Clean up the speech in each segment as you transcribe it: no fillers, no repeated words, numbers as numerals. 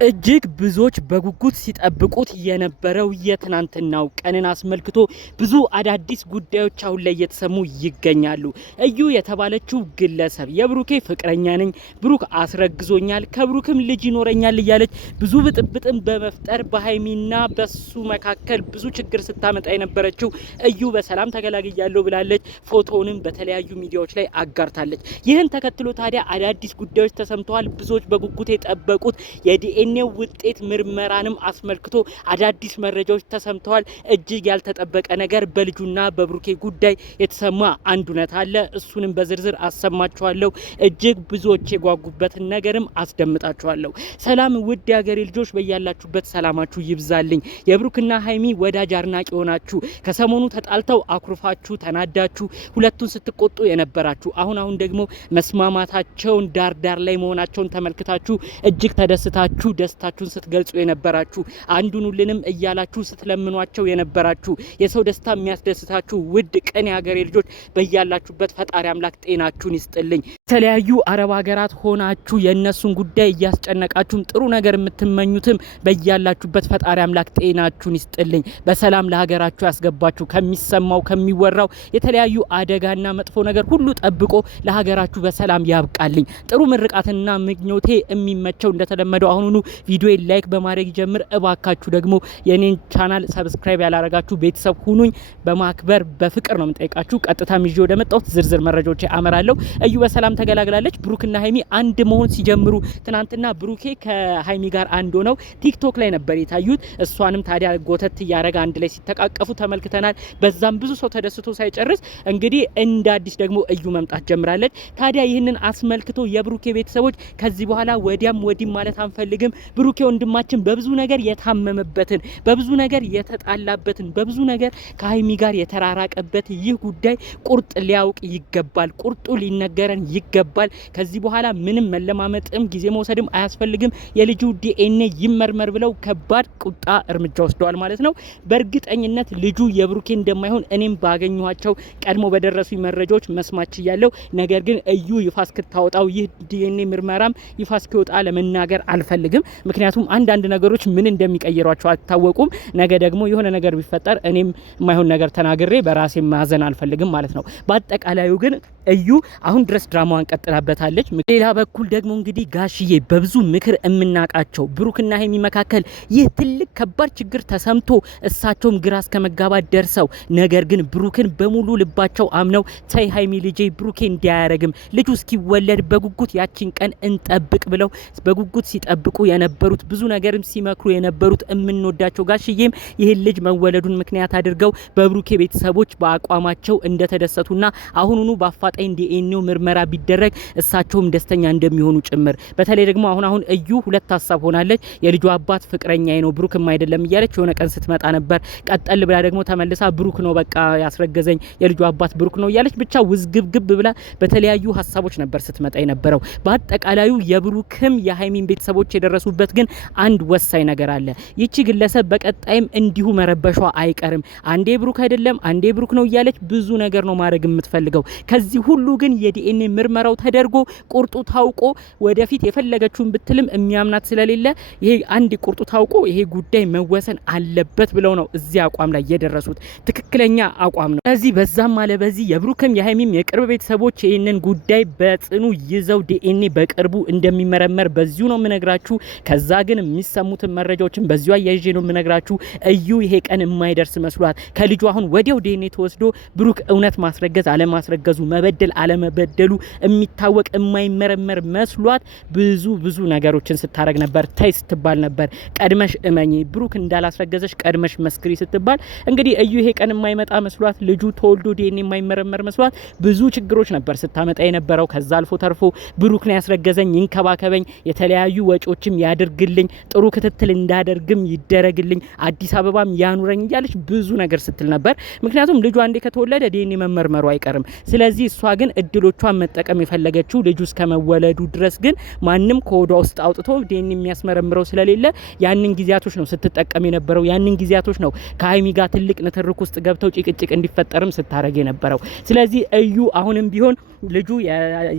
እጅግ ብዙዎች በጉጉት ሲጠብቁት የነበረው የትናንትናው ቀንን አስመልክቶ ብዙ አዳዲስ ጉዳዮች አሁን ላይ እየተሰሙ ይገኛሉ። እዩ የተባለችው ግለሰብ የብሩኬ ፍቅረኛ ነኝ፣ ብሩክ አስረግዞኛል፣ ከብሩክም ልጅ ይኖረኛል እያለች ብዙ ብጥብጥን በመፍጠር በሀይሚና በሱ መካከል ብዙ ችግር ስታመጣ የነበረችው እዩ በሰላም ተገላግያለሁ ብላለች። ፎቶውንም በተለያዩ ሚዲያዎች ላይ አጋርታለች። ይህን ተከትሎ ታዲያ አዳዲስ ጉዳዮች ተሰምተዋል። ብዙዎች በጉጉት የጠበቁት የዲኤንኤ ውጤት ምርመራንም አስመልክቶ አዳዲስ መረጃዎች ተሰምተዋል። እጅግ ያልተጠበቀ ነገር በልጁና በብሩኬ ጉዳይ የተሰማ አንድ እውነት አለ። እሱንም በዝርዝር አሰማችኋለሁ። እጅግ ብዙዎች የጓጉበትን ነገርም አስደምጣችኋለሁ። ሰላም ውድ የሀገሬ ልጆች፣ በያላችሁበት ሰላማችሁ ይብዛልኝ። የብሩክና ሀይሚ ወዳጅ አድናቂ ሆናችሁ ከሰሞኑ ተጣልተው አኩርፋችሁ ተናዳችሁ ሁለቱን ስትቆጡ የነበራችሁ አሁን ደግሞ መስማማታቸውን ዳር ላይ መሆናቸውን ተመልክታችሁ እጅግ ተደስታችሁ ደስታችሁን ስትገልጹ የነበራችሁ አንዱን ሁሉንም እያላችሁ ስትለምኗቸው የነበራችሁ የሰው ደስታ የሚያስደስታችሁ ውድ ቅን የሀገሬ ልጆች በያላችሁበት ፈጣሪ አምላክ ጤናችሁን ይስጥልኝ። የተለያዩ አረብ ሀገራት ሆናችሁ የእነሱን ጉዳይ እያስጨነቃችሁም ጥሩ ነገር የምትመኙትም በያላችሁበት ፈጣሪ አምላክ ጤናችሁን ይስጥልኝ። በሰላም ለሀገራችሁ ያስገባችሁ። ከሚሰማው ከሚወራው የተለያዩ አደጋና መጥፎ ነገር ሁሉ ጠብቆ ለሀገራችሁ በሰላም ያብቃልኝ። ጥሩ ምርቃትና ምኞቴ የሚመቸው እንደተለመደው አሁኑኑ ቪዲዮ ላይክ በማድረግ ጀምር። እባካችሁ ደግሞ የኔን ቻናል ሰብስክራይብ ያላረጋችሁ ቤተሰብ ሁኑኝ። በማክበር በፍቅር ነው የምጠይቃችሁ። ቀጥታ ይዤ ወደ መጣሁት ዝርዝር መረጃዎች አመራለሁ። እዩ በሰላም ተገላግላለች። ብሩክና ሀይሚ አንድ መሆን ሲጀምሩ ትናንትና ብሩኬ ከሀይሚ ጋር አንድ ሆነው ቲክቶክ ላይ ነበር የታዩት። እሷንም ታዲያ ጎተት እያረጋ አንድ ላይ ሲተቃቀፉ ተመልክተናል። በዛም ብዙ ሰው ተደስቶ ሳይጨርስ እንግዲህ እንደ አዲስ ደግሞ እዩ መምጣት ጀምራለች። ታዲያ ይህንን አስመልክቶ የብሩኬ ቤተሰቦች ከዚህ በኋላ ወዲያም ወዲም ማለት አንፈልግም፣ ብሩኬ ወንድማችን በብዙ ነገር የታመመበትን፣ በብዙ ነገር የተጣላበትን፣ በብዙ ነገር ከሀይሚ ጋር የተራራቀበት ይህ ጉዳይ ቁርጥ ሊያውቅ ይገባል። ቁርጡ ሊነገረን ይገባል። ከዚህ በኋላ ምንም መለማመጥም ጊዜ መውሰድም አያስፈልግም። የልጁ ዲኤንኤ ይመርመር ብለው ከባድ ቁጣ እርምጃ ወስደዋል ማለት ነው። በእርግጠኝነት ልጁ የብሩኬ እንደማይሆን እኔም ባገኘኋቸው ቀድሞ በደረሱ መረጃዎች መስማች ያለው፣ ነገር ግን እዩ ይፋ እስክታወጣው ይህ ዲኤንኤ ምርመራም ይፋ እስኪወጣ ለመናገር አልፈልግም። ምክንያቱም አንዳንድ ነገሮች ምን እንደሚቀየሯቸው አልታወቁም። ነገ ደግሞ የሆነ ነገር ቢፈጠር እኔም የማይሆን ነገር ተናግሬ በራሴ ማዘን አልፈልግም ማለት ነው። በአጠቃላዩ ግን እዩ አሁን ድረስ ድራማዋን ቀጥላበታለች። ሌላ በኩል ደግሞ እንግዲህ ጋሽዬ በብዙ ምክር የምናቃቸው ብሩክና ሀይሚ መካከል ይህ ትልቅ ከባድ ችግር ተሰምቶ እሳቸውም ግራ እስከ መጋባት ደርሰው፣ ነገር ግን ብሩክን በሙሉ ልባቸው አምነው ተይ ሀይሚ ልጄ ብሩኬ እንዲያያረግም ልጁ እስኪወለድ በጉጉት ያቺን ቀን እንጠብቅ ብለው በጉጉት ሲጠብቁ የነበሩት ብዙ ነገርም ሲመክሩ የነበሩት የምንወዳቸው ጋሽዬም ይህን ልጅ መወለዱን ምክንያት አድርገው በብሩኬ ቤተሰቦች በአቋማቸው እንደተደሰቱና አሁኑኑ በአፋጣኝ ዲኤንኤው ምርመራ ቢደረግ እሳቸውም ደስተኛ እንደሚሆኑ ጭምር። በተለይ ደግሞ አሁን እዩ ሁለት ሀሳብ ሆናለች። የልጁ አባት ፍቅረኛዬ ነው ብሩክም አይደለም እያለች የሆነ ቀን ስትመጣ ነበር። ቀጠል ብላ ደግሞ ተመልሳ ብሩክ ነው በቃ ያስረገዘኝ የልጁ አባት ብሩክ ነው እያለች ብቻ ውዝግብግብ ብላ በተለያዩ ሀሳቦች ነበር ስትመጣ የነበረው። በአጠቃላዩ የብሩክም የሀይሚን ቤተሰቦች የደረሱበት ግን አንድ ወሳኝ ነገር አለ። ይቺ ግለሰብ በቀጣይም እንዲሁ መረበሿ አይቀርም። አንዴ ብሩክ አይደለም አንዴ ብሩክ ነው እያለች ብዙ ነገር ነው ማድረግ የምትፈልገው። ከዚህ ሁሉ ግን የዲኤንኤ ምርመራው ተደርጎ ቁርጡ ታውቆ ወደፊት የፈለገችውን ብትልም የሚያምናት ስለሌለ ይሄ አንድ ቁርጡ ታውቆ ይሄ ጉዳይ መወሰን አለበት ብለው ነው እዚህ አቋም ላይ የደረሱት። ትክክለኛ አቋም ነው። ስለዚህ በዛም አለ በዚህ የብሩክም የሀይሚም የቅርብ ቤተሰቦች ይህንን ጉዳይ በጽኑ ይዘው ዲኤንኤ በቅርቡ እንደሚመረመር በዚሁ ነው የምነግራችሁ። ከዛ ግን የሚሰሙትን መረጃዎችን በዚሁ አያይዤ ነው የምነግራችሁ። እዩ ይሄ ቀን የማይደርስ መስሏት ከልጁ አሁን ወዲያው ዲኤንኤ ተወስዶ ብሩክ እውነት ማስረገዝ አለማስረገዙ መበደል አለመበደሉ የሚታወቅ የማይመረመር መስሏት ብዙ ነገሮችን ስታረግ ነበር። ታይ ስትባል ነበር። ቀድመሽ እመኚ ብሩክ እንዳላስረገዘሽ ቀድመሽ መስክሪ ስትባል እንግዲህ እዩ ይሄ ቀን የማይመጣ መስሏት ልጁ ተወልዶ ዲኤንኤ የማይመረመር መስሏት ብዙ ችግሮች ነበር ስታመጣ የነበረው። ከዛ አልፎ ተርፎ ብሩክ ነው ያስረገዘኝ፣ ይንከባከበኝ፣ የተለያዩ ወጪዎችም ያድርግልኝ፣ ጥሩ ክትትል እንዳደርግም ይደረግልኝ፣ አዲስ አበባም ያኑረኝ እያለች ብዙ ነገር ስትል ነበር። ምክንያቱም ልጁ አንዴ ከተወለደ ዲኤንኤ መመርመሩ አይቀርም። ስለዚህ እሷ ግን እድሎቿን መጠቀም መጠቀም የፈለገችው ልጁ እስከመወለዱ ድረስ ግን ማንም ከወዷ ውስጥ አውጥቶ ዲኤንኤ የሚያስመረምረው ስለሌለ ያንን ጊዜያቶች ነው ስትጠቀም የነበረው። ያንን ጊዜያቶች ነው ከሀይሚ ጋር ትልቅ ንትርክ ውስጥ ገብተው ጭቅጭቅ እንዲፈጠርም ስታረግ የነበረው። ስለዚህ እዩ አሁንም ቢሆን ልጁ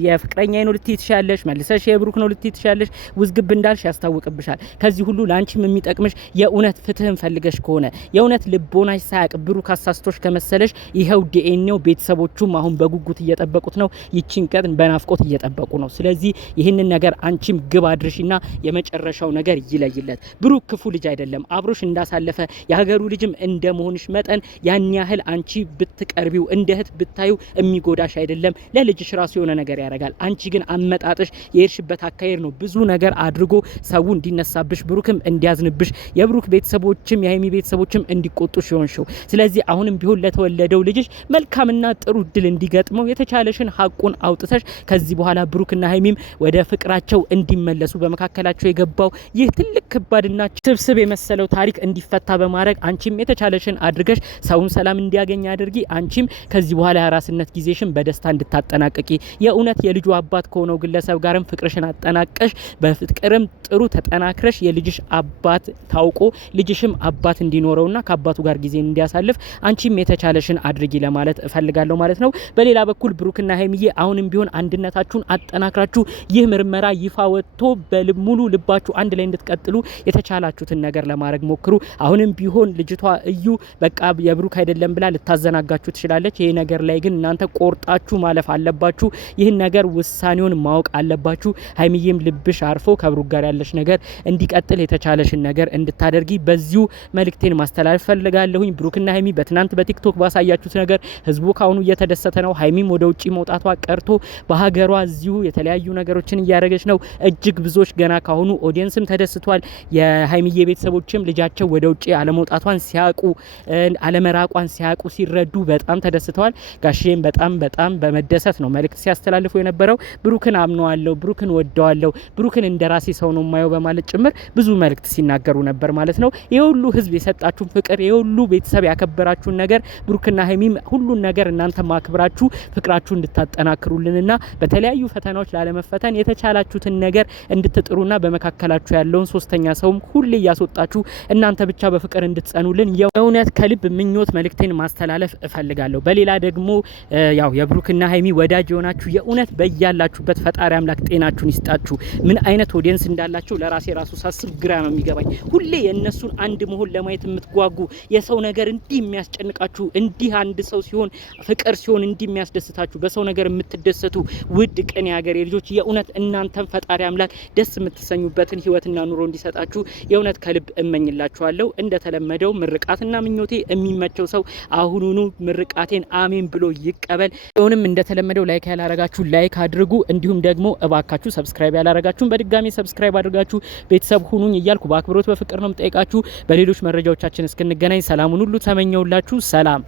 የፍቅረኛ ነው ልትይ ትሻለሽ፣ መልሰሽ የብሩክ ነው ልትይ ትሻለሽ። ውዝግብ እንዳልሽ ያስታውቅብሻል። ከዚህ ሁሉ ላንቺም የሚጠቅምሽ የእውነት ፍትህን ፈልገሽ ከሆነ የእውነት ልቦናሽ ሳያቅ ብሩክ አሳስቶሽ ከመሰለሽ ይኸው ዲኤንኤው ቤተሰቦቹም አሁን በጉጉት እየጠበቁት ነው። ይቺን ቀን በናፍቆት እየጠበቁ ነው። ስለዚህ ይህንን ነገር አንቺም ግብ አድርሽና የመጨረሻው ነገር ይለይለት። ብሩክ ክፉ ልጅ አይደለም። አብሮሽ እንዳሳለፈ የሀገሩ ልጅም እንደመሆንሽ መጠን ያን ያህል አንቺ ብትቀርቢው እንደ እህት ብታዩ የሚጎዳሽ አይደለም። ለልጅሽ ራሱ የሆነ ነገር ያደርጋል። አንቺ ግን አመጣጥሽ የሄድሽበት አካሄድ ነው ብዙ ነገር አድርጎ ሰው እንዲነሳብሽ፣ ብሩክም እንዲያዝንብሽ፣ የብሩክ ቤተሰቦችም የሀይሚ ቤተሰቦችም እንዲቆጡሽ ይሆንሽው። ስለዚህ አሁንም ቢሆን ለተወለደው ልጅሽ መልካምና ጥሩ እድል እንዲገጥመው የተቻለሽን ሀቁን አውጥተሽ ከዚህ በኋላ ብሩክና ሀይሚም ወደ ፍቅራቸው እንዲመለሱ በመካከላቸው የገባው ይህ ትልቅ ከባድና ስብስብ የመሰለው ታሪክ እንዲፈታ በማድረግ አንቺም የተቻለሽን አድርገሽ ሰውን ሰላም እንዲያገኝ አድርጊ። አንቺም ከዚህ በኋላ የራስነት ጊዜሽን በደስታ እንድታጠናቅቂ የእውነት የልጁ አባት ከሆነው ግለሰብ ጋርም ፍቅርሽን አጠናቀሽ በፍቅርም ጥሩ ተጠናክረሽ የልጅሽ አባት ታውቆ ልጅሽም አባት እንዲኖረውና ከአባቱ ጋር ጊዜ እንዲያሳልፍ አንቺም የተቻለሽን አድርጊ ለማለት እፈልጋለሁ ማለት ነው። በሌላ በኩል ብሩክና ሀይሚዬ አሁንም ቢሆን አንድነታችሁን አጠናክራችሁ ይህ ምርመራ ይፋ ወጥቶ በሙሉ ልባችሁ አንድ ላይ እንድትቀጥሉ የተቻላችሁትን ነገር ለማድረግ ሞክሩ። አሁንም ቢሆን ልጅቷ እዩ በቃ የብሩክ አይደለም ብላ ልታዘናጋችሁ ትችላለች። ይሄ ነገር ላይ ግን እናንተ ቆርጣችሁ ማለፍ አለባችሁ። ይህን ነገር ውሳኔውን ማወቅ አለባችሁ። ሀይሚዬም ልብሽ አርፎ ከብሩክ ጋር ያለሽ ነገር እንዲቀጥል የተቻለሽን ነገር እንድታደርጊ በዚሁ መልእክቴን ማስተላለፍ ፈልጋለሁኝ። ብሩክና ሀይሚ በትናንት በቲክቶክ ባሳያችሁት ነገር ህዝቡ ካሁኑ እየተደሰተ ነው። ሀይሚም ወደ ውጪ መውጣቷ ቀርቶ በሀገሯ እዚሁ የተለያዩ ነገሮችን እያደረገች ነው። እጅግ ብዙዎች ገና ካሁኑ ኦዲየንስም ተደስቷል። የሀይሚዬ ቤተሰቦችም ልጃቸው ወደ ውጪ አለመውጣቷን ሲያቁ አለመራቋን ሲያቁ ሲረዱ በጣም ተደስተዋል። ጋሽዬም በጣም በመደሰት ነው መልእክት ሲያስተላልፉ የነበረው። ብሩክን አምነዋለሁ፣ ብሩክን ወደዋለሁ፣ ብሩክን እንደራሴ ሰው ነው ማየው በማለት ጭምር ብዙ መልእክት ሲናገሩ ነበር ማለት ነው። የሁሉ ህዝብ የሰጣችሁን ፍቅር የሁሉ ቤተሰብ ያከበራችሁን ነገር ብሩክና ሀይሚም ሁሉን ነገር እናንተ ማክብራችሁ ፍቅራችሁ እንድታጠናክሩልንና በተለያዩ ፈተናዎች ላለመፈተን የተቻላችሁትን ነገር እንድትጥሩና በመካከላችሁ ያለውን ሶስተኛ ሰውም ሁሌ እያስወጣችሁ እናንተ ብቻ በፍቅር እንድትጸኑልን የእውነት ከልብ ምኞት መልእክቴን ማስተላለፍ እፈልጋለሁ። በሌላ ደግሞ ያው የብሩክና ሀይሚ ወዳጅ የሆናችሁ የእውነት በያላችሁበት ፈጣሪ አምላክ ጤናችሁን ይስጣችሁ። ምን አይነት ኦዲየንስ እንዳላቸው ለራሴ ራሱ ሳስብ ግራ ነው የሚገባኝ። ሁሌ የእነሱን አንድ መሆን ለማየት የምትጓጉ የሰው ነገር እንዲህ የሚያስጨንቃችሁ እንዲህ አንድ ሰው ሲሆን ፍቅር ሲሆን እንዲህ የሚያስደስታችሁ በሰው ነገር የምትደሰቱ ውድ ቅን የሀገሬ ልጆች የእውነት እናንተም ፈጣሪ አምላክ ደስ የምትሰኙበትን ህይወትና ኑሮ እንዲሰጣችሁ የእውነት ከልብ እመኝላችኋለሁ። እንደተለመደው ምርቃትና ምኞቴ የሚመቸው ሰው አሁኑኑ ምርቃቴን አሜን ብሎ ይቀበል። ሆንም እንደተለመደው ላይክ ያላረጋችሁ ላይክ አድርጉ። እንዲሁም ደግሞ እባካችሁ ሰብስክራይብ ያላረጋችሁን በድጋሚ ሰብስክራይብ አድርጋችሁ ቤተሰብ ሁኑኝ እያልኩ በአክብሮት በፍቅር ነው የምጠይቃችሁ። በሌሎች መረጃዎቻችን እስክንገናኝ ሰላሙን ሁሉ ተመኘውላችሁ። ሰላም